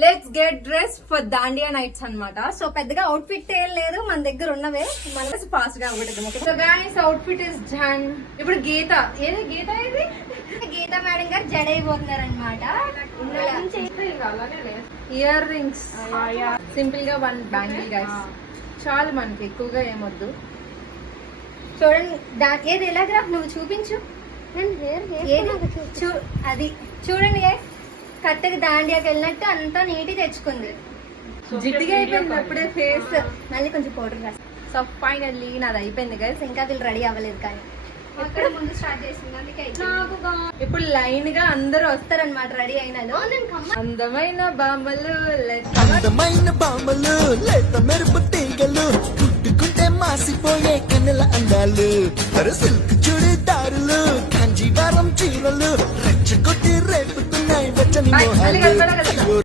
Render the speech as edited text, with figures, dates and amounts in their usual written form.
Let's get dress for Dandiya nights అన్నమాట. So పెద్దగా out fit ఏం లేదు, మన దగ్గర ఉన్నవే మన ఫాస్ట్ గా ఒకటి. So guys out fit is done. ఇప్పుడు గీత ఇది గీత మేడం గారు జడ అయిపోతున్నారు అనమాట. ఇయర్ రింగ్స్ సింపుల్ గా 1 బ్యాంగిల్ గైస్ చాలు, మనకి ఎక్కువగా ఏమొద్దు. చూడండి ఏది ఎలాగరా నువ్వు చూపించు. అది చూడండి కరెక్ట్గా దాండియాకి వెళ్ళినట్టు అంతా నీటి తెచ్చుకుంది. జిడ్డుగా అయిపోయింది అప్పుడే ఫేస్. మళ్ళీ కొంచెం పౌడర్ రాసి. సో ఫైనల్లీ నాది అయిపోయింది గైస్. ఇంకా వీళ్ళు రెడీ అవ్వలేదు కానీ ఎక్కడ ముందు స్టార్ట్ చేసింది, అందుకే ఇప్పుడు లైన్ గా అందరూ వస్తారనమాట రెడీ అయినారు. అందమైన బామ్మలు లేత మెరుపు తీగలు కుట్టుకుంటే మాసిపోయే కన్నెల అందాలు సిల్క్ చుడిదారులు కాంజీవరం చీరలు రెచ్చగొట్టి రేపుతున్నాయి వచ్చని